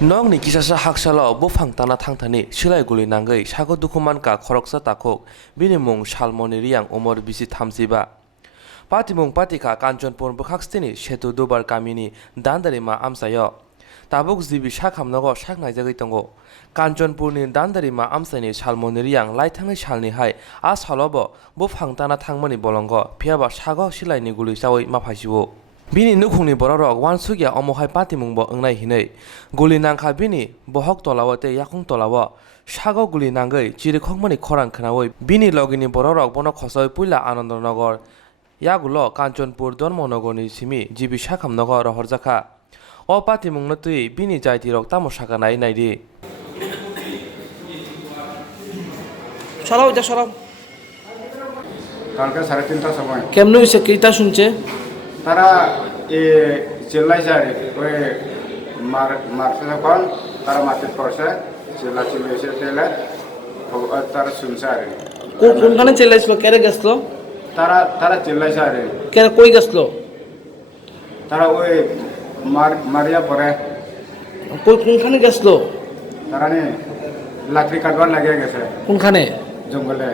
Nong ni kisasa haksalo bufang tana thangthani silai guli nangai sago dukuman ka khoroksa takok binimung salmoni riang umor bisi thamsiba patimung patika kanchanpur bukhakstini setu dubar kamini dandari ma amsayo tabuk jibi sakhamnago saknaijagoi tongo kanchanpurni dandari ma amsani salmoni riang laithangai salni hai a salobo bufang tana thangmani bolongo phiaba sago silai ni guli sawai maphaisibo bini nukhungni borok wansugya omohai patimungbo ongnai hinei guli nangkha bini bohok tolawo te yakung tolawo sago guli nangai chirikhokmani khorang khnawoi bini logini borok bono khosoi puila anandanagar yagulo kanchanpur donmonogorni simi jibi sakhamnago rohorjaka o patimungno tui bini jaitirok tamo sakanai naidi সরাও এটা সরাও কালকে 3:30টার সময় কেমনে হইছে কিটা শুনছে তারা চিল্লাইছে আর ওই মারছে যখন তারা মারপিট করছে চিল্লাইছে তেলে তারা শুনছে আর কোনখানে চিল্লাইছিল কেরে গেছলো তারা চিল্লাইছে আর কেরে কই গেছলো তারা ওই মারিয়া পরে কোনখানে গেছলো তারা নি লাকড়ি কাটবার লাগিয়ে গেছে কোনখানে জঙ্গলে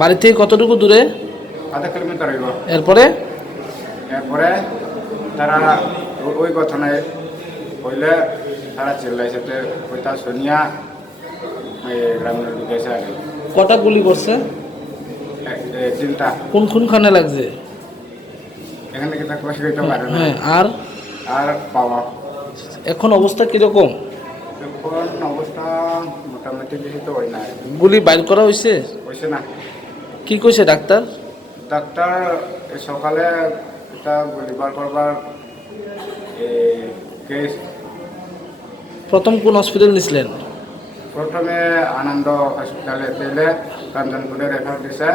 বাড়ি থেকে কতটুকু দূরে আধা কিলোমিটার হইব এরপরে তারা ওই ঘটনায় হইলে তারা চিল্লাইছে ওইটা শুনিয়া গ্রামের লোক গেছে আর কটা গুলি করছে তিনটা কোনখানে লাগছে এখানে কি তাকে কইতে পারে না হ্যাঁ আর পাওয়া এখন অবস্থা কিরকম এখন অবস্থা মোটামুটি বেশি তো হয় না গুলি বাইর করা হয়েছে হয়েছে না কি কইছে ডাক্তার ডাক্তার সকালে এটা গুলিবার করবার কেস প্রথম কোন হসপিটাল নিছিলেন প্রথমে আনন্দ হসপিটালে তেলে কাঞ্চনপুরে রেফার দিছে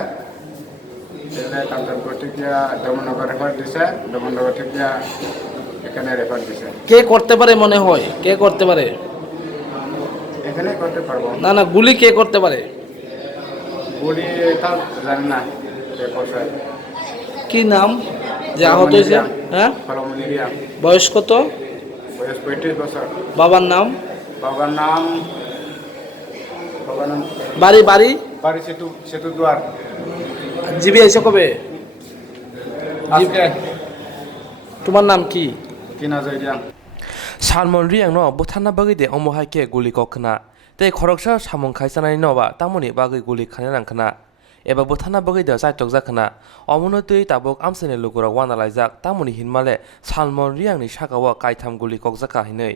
তেলে কাঞ্চনপুর থেকে দমনগর রেফার দিছে দমনগর থেকে এখানে রেফার দিছে কে করতে পারে মনে হয় কে করতে পারে এখানে করতে পারবো না গুলি কে করতে পারে গুলি তা জানি না কে করছে কি নাম যে আহত হয়েছে হ্যাঁ ফলমুনিরিয়া বয়স কত বয়স 35 বছর বাবার নাম বাবার নাম বাড়ি বাড়ি বাড়ি সেতু দুয়ার জিবি আইসা কবে আজকে তোমার নাম কি কিনা জয়রিয়া salmon riang no buthana bagi de omohai ke guli kokna te khoroksa samung khaisanai no ba tamoni bagi guli khane rangkhana eba buthana bagi de saitok jakhana omonotui tabok amsene lugura wana laijak tamoni hinmale salmon riang ni sakawa kaitham guli kokjaka hinei